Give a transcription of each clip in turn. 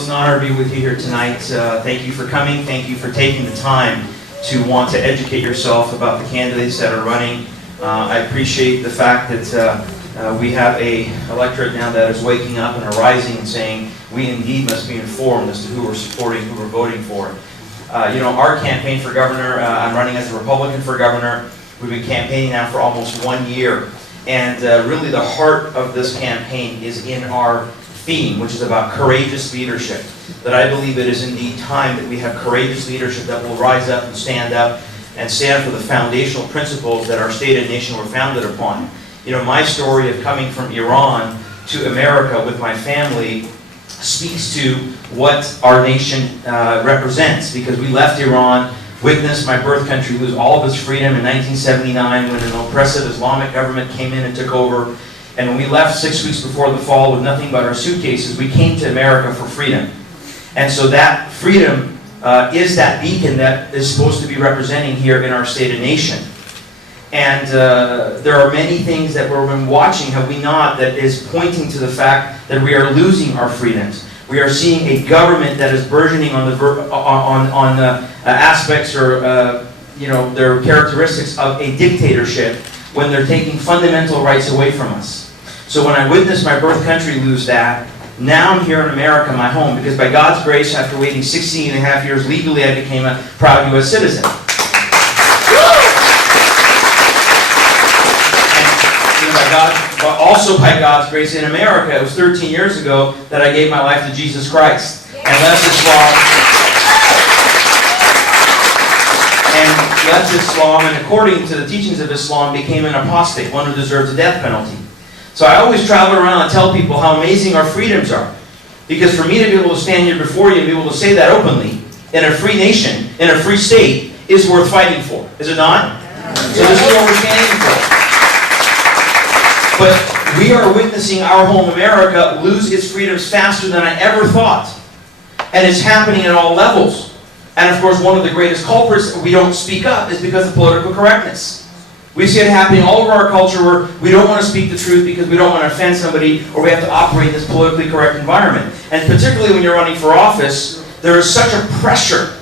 it's an honor to be with you here tonight. Thank you for coming. Thank you for taking the time to want to educate yourself about the candidates that are running. I appreciate the fact that we have a electorate now that is waking up and arising and saying we indeed must be informed as to who we're supporting, who we're voting for. Our campaign for governor, I'm running as a Republican for governor. We've been campaigning now for almost 1 year. And really the heart of this campaign is in our theme, which is about courageous leadership. That I believe it is indeed time that we have courageous leadership that will rise up and stand for the foundational principles that our state and nation were founded upon. My story of coming from Iran to America with my family speaks to what our nation represents, because we left Iran, witnessed my birth country lose all of its freedom in 1979 when an oppressive Islamic government came in and took over. And when we left 6 weeks before the fall with nothing but our suitcases, we came to America for freedom. And so that freedom is that beacon that is supposed to be representing here in our state and nation. And there are many things that we've been watching, have we not, that is pointing to the fact that we are losing our freedoms. We are seeing a government that is burgeoning on the aspects or their characteristics of a dictatorship when they're taking fundamental rights away from us. So when I witnessed my birth country lose that, now I'm here in America, my home, because by God's grace, after waiting 16 and a half years legally, I became a proud U.S. citizen. But also by God's grace in America, it was 13 years ago that I gave my life to Jesus Christ and left Islam, and according to the teachings of Islam, became an apostate, one who deserves the death penalty. So I always travel around and tell people how amazing our freedoms are. Because for me to be able to stand here before you and be able to say that openly, in a free nation, in a free state, is worth fighting for. Is it not? So this is what we're standing for. But we are witnessing our home America lose its freedoms faster than I ever thought. And it's happening at all levels. And of course, one of the greatest culprits we don't speak up is because of political correctness. We see it happening all over our culture where we don't want to speak the truth because we don't want to offend somebody, or we have to operate in this politically correct environment. And particularly when you're running for office, there is such a pressure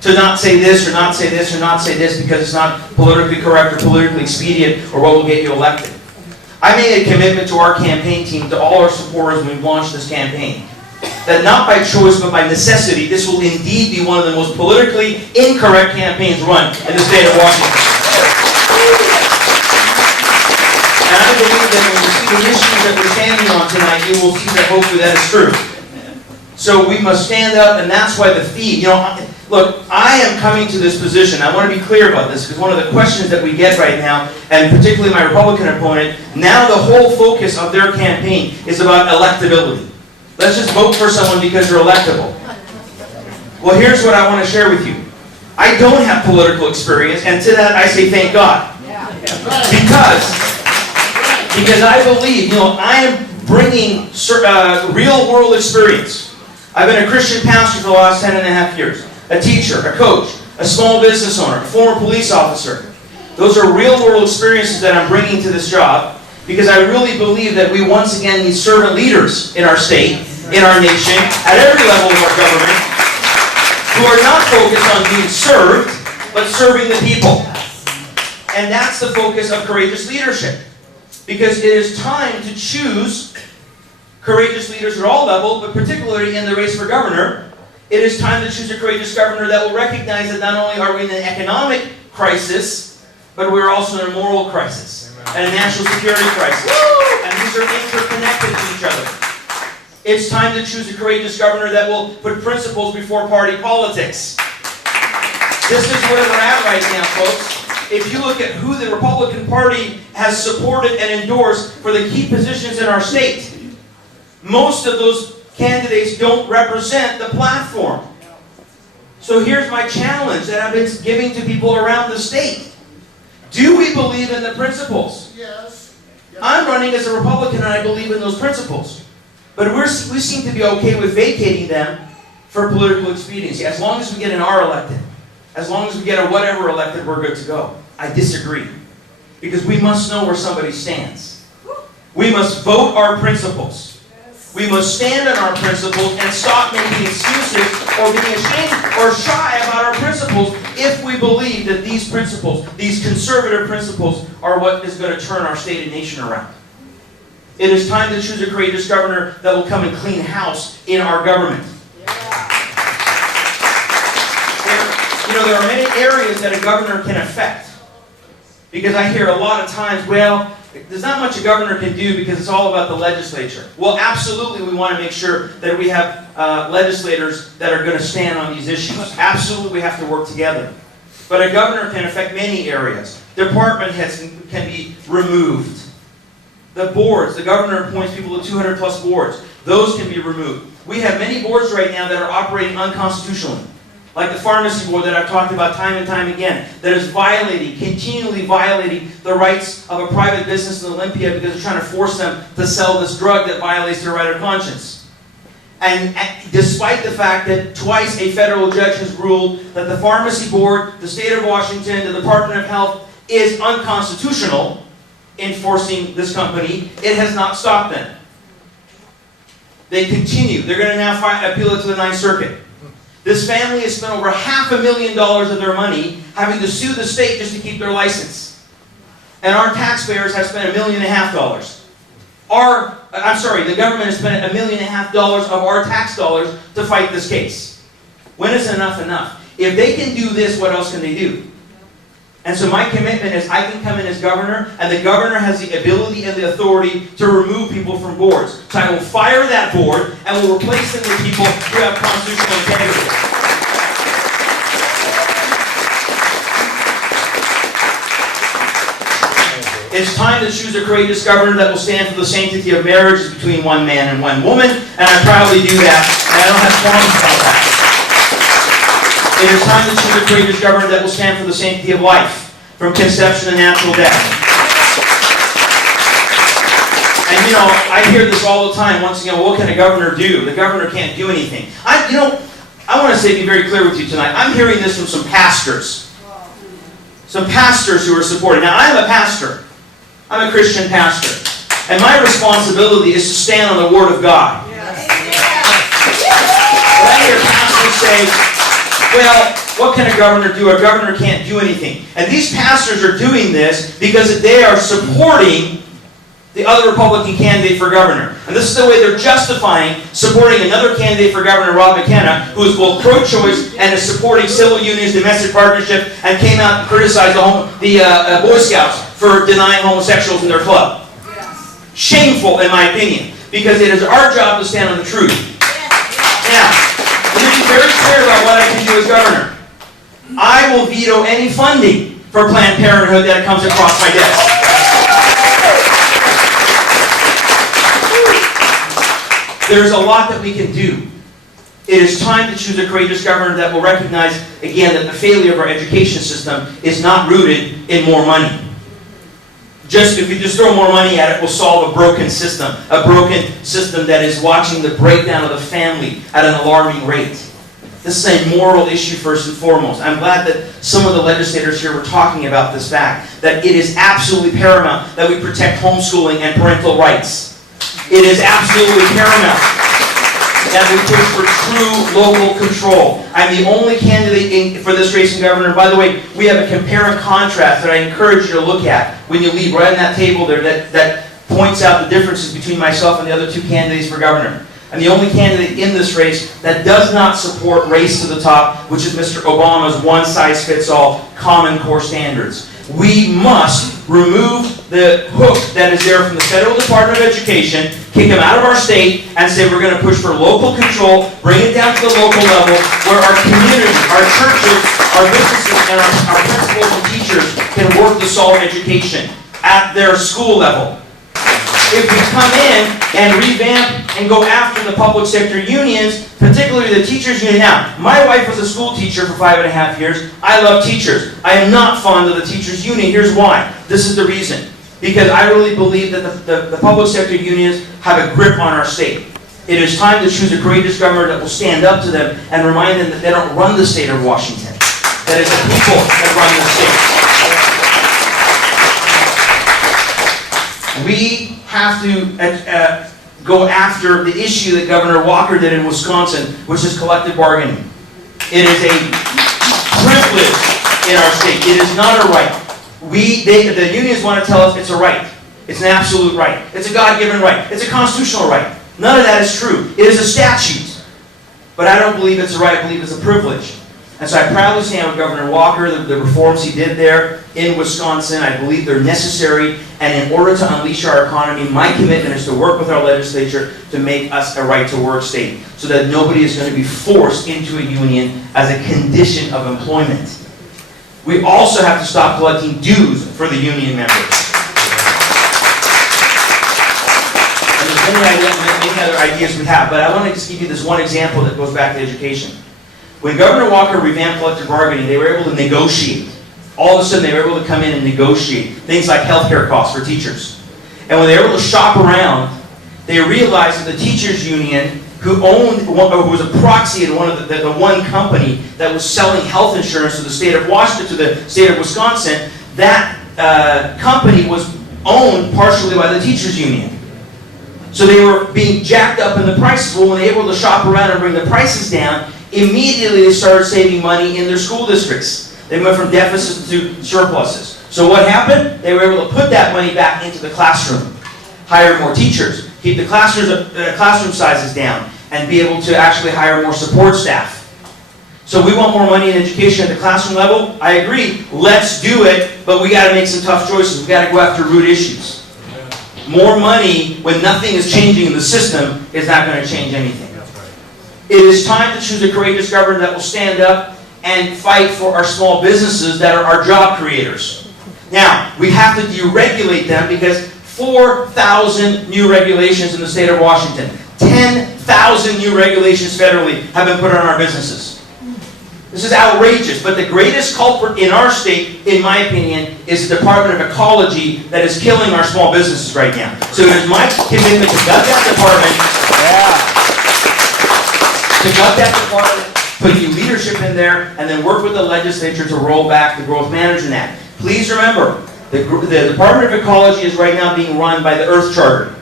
to not say this, or not say this, or not say this because it's not politically correct or politically expedient or what will get you elected. I made a commitment to our campaign team, to all our supporters when we launched this campaign, that not by choice but by necessity, this will indeed be one of the most politically incorrect campaigns run in the state of Washington. And I believe that when you see the issues that we're standing on tonight, you will see that hopefully that is true. So we must stand up, and that's why the theme, look, I am coming to this position. I want to be clear about this, because one of the questions that we get right now, and particularly my Republican opponent, now the whole focus of their campaign is about electability. Let's just vote for someone because they're electable. Well, here's what I want to share with you. I don't have political experience, and to that I say thank God. Because I believe, I am bringing real world experience. I've been a Christian pastor for the last 10 and a half years. A teacher, a coach, a small business owner, a former police officer. Those are real-world experiences that I'm bringing to this job, because I really believe that we once again need servant leaders in our state, in our nation, at every level of our government, who are not focused on being served, but serving the people. And that's the focus of courageous leadership. Because it is time to choose courageous leaders at all levels, but particularly in the race for governor. It is time to choose a courageous governor that will recognize that not only are we in an economic crisis, but we're also in a moral crisis and a national security crisis. And these are interconnected to each other. It's time to choose a courageous governor that will put principles before party politics. This is where we're at right now, folks. If you look at who the Republican Party has supported and endorsed for the key positions in our state, most of those candidates don't represent the platform. So here's my challenge that I've been giving to people around the state. Do we believe in the principles? Yes. I'm running as a Republican and I believe in those principles. But we seem to be okay with vacating them for political expediency. As long as we get an R elected, as long as we get a whatever elected, we're good to go. I disagree. Because we must know where somebody stands. We must vote our principles. We must stand on our principles and stop making excuses or being ashamed or shy about our principles if we believe that these principles, these conservative principles, are what is going to turn our state and nation around. It is time to choose a courageous governor that will come and clean house in our government. There are many areas that a governor can affect. Because I hear a lot of times, well, there's not much a governor can do because it's all about the legislature. Well, absolutely we want to make sure that we have legislators that are going to stand on these issues. Absolutely we have to work together. But a governor can affect many areas. Department heads can be removed. The boards, the governor appoints people to 200 plus boards. Those can be removed. We have many boards right now that are operating unconstitutionally. Like the pharmacy board that I've talked about time and time again, that is continually violating the rights of a private business in Olympia because they're trying to force them to sell this drug that violates their right of conscience. And despite the fact that twice a federal judge has ruled that the pharmacy board, the state of Washington, the Department of Health is unconstitutional in forcing this company, it has not stopped them. They continue. They're going to now appeal it to the Ninth Circuit. This family has spent over $500,000 of their money having to sue the state just to keep their license. And our taxpayers have spent $1.5 million. The government has spent $1.5 million of our tax dollars to fight this case. When is enough enough? If they can do this, what else can they do? And so my commitment is I can come in as governor, and the governor has the ability and the authority to remove people from boards. So I will fire that board and will replace them with people who have constitutional integrity. It's time to choose a courageous governor that will stand for the sanctity of marriages between one man and one woman, and I proudly do that, and I don't have qualms about that. It is time to choose a courageous governor that will stand for the sanctity of life, from conception to natural death. And I hear this all the time. Once again, what can a governor do? The governor can't do anything. I want to be very clear with you tonight. I'm hearing this from some pastors. Some pastors who are supporting. Now, I'm a pastor. I'm a Christian pastor. And my responsibility is to stand on the Word of God. Yes. But I hear pastors say, well, what can a governor do? A governor can't do anything. And these pastors are doing this because they are supporting the other Republican candidate for governor. And this is the way they're justifying supporting another candidate for governor, Rob McKenna, who is both pro-choice and is supporting civil unions, domestic partnership, and came out and criticized the Boy Scouts for denying homosexuals in their club. Yes. Shameful, in my opinion, because it is our job to stand on the truth. Yes. Now, let me be very clear about what I can do as governor. I will veto any funding for Planned Parenthood that comes across my desk. There's a lot that we can do. It is time to choose a courageous governor that will recognize, again, that the failure of our education system is not rooted in more money. If you just throw more money at it, we'll solve a broken system that is watching the breakdown of the family at an alarming rate. This is a moral issue first and foremost. I'm glad that some of the legislators here were talking about this fact, that it is absolutely paramount that we protect homeschooling and parental rights. It is absolutely paramount that we push for true local control. I'm the only candidate for this race in governor. By the way, we have a compare and contrast that I encourage you to look at when you leave, right on that table there that points out the differences between myself and the other two candidates for governor. I'm the only candidate in this race that does not support race to the top, which is Mr. Obama's one-size-fits-all Common Core standards. We must remove the hook that is there from the Federal Department of Education, kick them out of our state, and say we're going to push for local control, bring it down to the local level, where our community, our churches, our businesses, and our principals and teachers can work to solve education at their school level. If we come in and revamp and go after the public sector unions, particularly the teachers union. Now, my wife was a school teacher for 5.5 years. I love teachers. I am not fond of the teachers union. Here's why. This is the reason. Because I really believe that the public sector unions have a grip on our state. It is time to choose a courageous governor that will stand up to them and remind them that they don't run the state of Washington. That it's the people that run the state. We have to go after the issue that Governor Walker did in Wisconsin, which is collective bargaining. It is a privilege in our state. It is not a right. The unions want to tell us it's a right. It's an absolute right. It's a God-given right. It's a constitutional right. None of that is true. It is a statute. But I don't believe it's a right. I believe it's a privilege. And so I proudly stand with Governor Walker, the reforms he did there in Wisconsin. I believe they're necessary. And in order to unleash our economy, my commitment is to work with our legislature to make us a right-to-work state so that nobody is going to be forced into a union as a condition of employment. We also have to stop collecting dues for the union members. And there's many other ideas we have, but I want to just give you this one example that goes back to education. When Governor Walker revamped collective bargaining, they were able to negotiate. All of a sudden, they were able to come in and negotiate things like healthcare costs for teachers. And when they were able to shop around, they realized that the teachers union, who was a proxy in one of the one company that was selling health insurance to the state of Washington, to the state of Wisconsin, that company was owned partially by the teachers union. So they were being jacked up in the prices. Well, when they were able to shop around and bring the prices down, immediately they started saving money in their school districts. They went from deficits to surpluses. So what happened? They were able to put that money back into the classroom, hire more teachers, keep the classroom sizes down, and be able to actually hire more support staff. So we want more money in education at the classroom level. I agree. Let's do it, but we got to make some tough choices. We got to go after root issues. More money when nothing is changing in the system is not going to change anything. It is time to choose a courageous governor that will stand up and fight for our small businesses that are our job creators. Now, we have to deregulate them because 4,000 new regulations in the state of Washington, 10,000 new regulations federally have been put on our businesses. This is outrageous, but the greatest culprit in our state, in my opinion, is the Department of Ecology that is killing our small businesses right now. So it is my commitment to gut that department, put new leadership in there, and then work with the legislature to roll back the Growth Management Act. Please remember, the Department of Ecology is right now being run by the Earth Charter.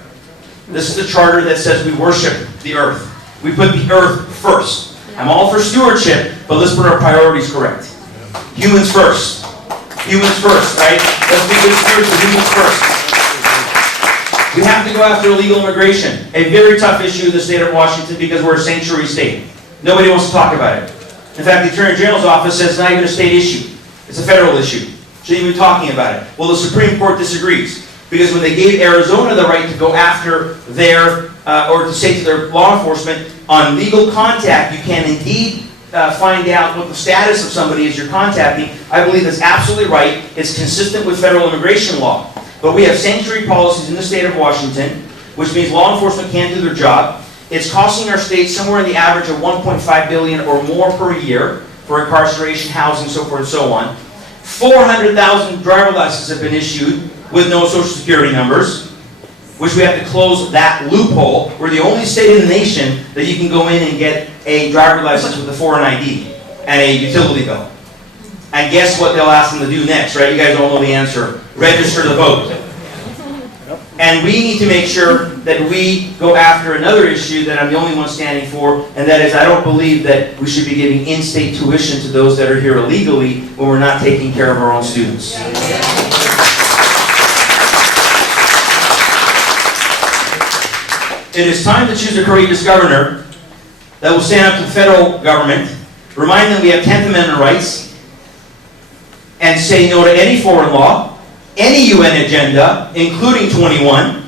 This is the charter that says we worship the earth. We put the earth first. I'm all for stewardship, but let's put our priorities correct. Humans first. Humans first, right? Let's be good stewards of humans first. We have to go after illegal immigration. A very tough issue in the state of Washington because we're a sanctuary state. Nobody wants to talk about it. In fact, the Attorney General's office says it's not even a state issue. It's a federal issue. Shouldn't even be talking about it. Well, the Supreme Court disagrees. Because when they gave Arizona the right to go after their, or to say to their law enforcement, on legal contact, you can indeed find out what the status of somebody is you're contacting. I believe that's absolutely right. It's consistent with federal immigration law. But we have sanctuary policies in the state of Washington, which means law enforcement can't do their job. It's costing our state somewhere in the average of $1.5 billion or more per year for incarceration, housing, so forth and so on. 400,000 driver licenses have been issued with no social security numbers, which we have to close that loophole. We're the only state in the nation that you can go in and get a driver license with a foreign ID and a utility bill. And guess what they'll ask them to do next, right? You guys all know the answer. Register to vote. And we need to make sure that we go after another issue that I'm the only one standing for, and that is I don't believe that we should be giving in-state tuition to those that are here illegally when we're not taking care of our own students. It is time to choose a courageous governor that will stand up to the federal government, remind them we have 10th Amendment rights, and say no to any foreign law, any UN agenda, including 21,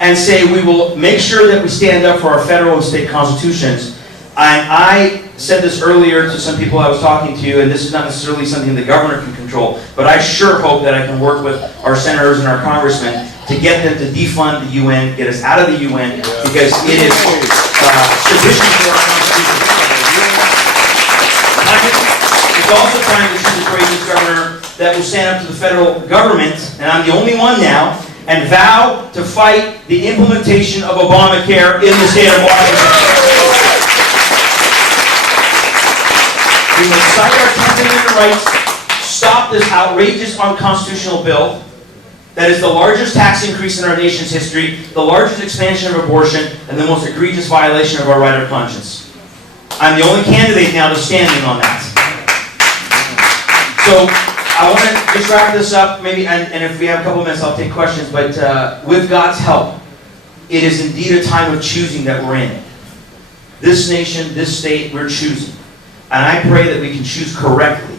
and say we will make sure that we stand up for our federal and state constitutions. And I said this earlier to some people I was talking to, and this is not necessarily something the governor can control, but I sure hope that I can work with our senators and our congressmen to get them to defund the UN, get us out of the UN, because it is sufficient for our constitution. It's also time to choose a courageous governor that will stand up to the federal government, and I'm the only one now, and vow to fight the implementation of Obamacare in the state of Washington. We will cite our 10th Amendment rights, stop this outrageous unconstitutional bill that is the largest tax increase in our nation's history, the largest expansion of abortion, and the most egregious violation of our right of conscience. I'm the only candidate now that's standing on that. So I want to just wrap this up, maybe, and if we have a couple minutes, I'll take questions, but with God's help, it is indeed a time of choosing that we're in. This nation, this state, we're choosing. And I pray that we can choose correctly.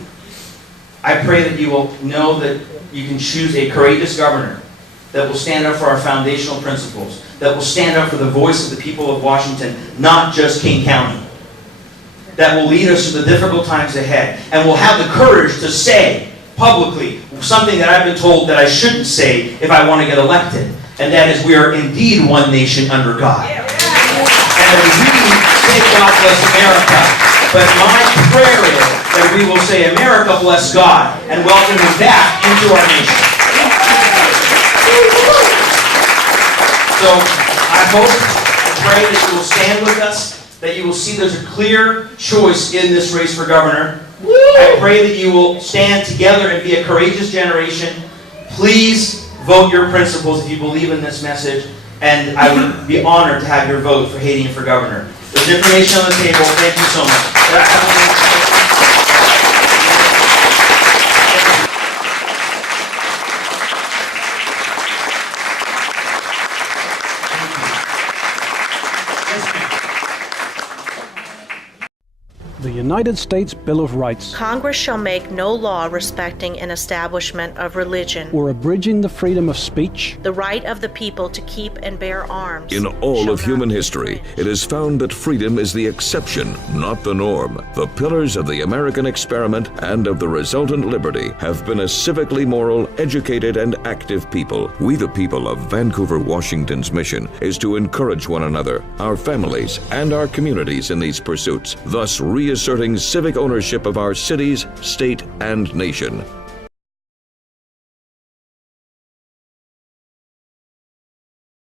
I pray that you will know that you can choose a courageous governor that will stand up for our foundational principles, that will stand up for the voice of the people of Washington, not just King County, that will lead us through the difficult times ahead, and will have the courage to say publicly something that I've been told that I shouldn't say if I want to get elected, and that is we are indeed one nation under God. And that we say God bless America, but my prayer is that we will say America bless God and welcome him back into our nation. So I hope and pray that you will stand with us, that you will see there's a clear choice in this race for governor. I pray that you will stand together and be a courageous generation. Please vote your principles if you believe in this message, and I would be honored to have your vote for Hadian for governor. There's information on the table. Thank you so much. The United States Bill of Rights. Congress shall make no law respecting an establishment of religion, or abridging the freedom of speech. the right of the people to keep and bear arms. In all shall of human not be history, infringed. it is found that freedom is the exception, not the norm. The pillars of the American experiment and of the resultant liberty have been a civically moral, educated, and active people. We, the people of Vancouver, Washington's mission is to encourage one another, our families, and our communities in these pursuits, thus reasserting civic ownership of our cities, state, and nation.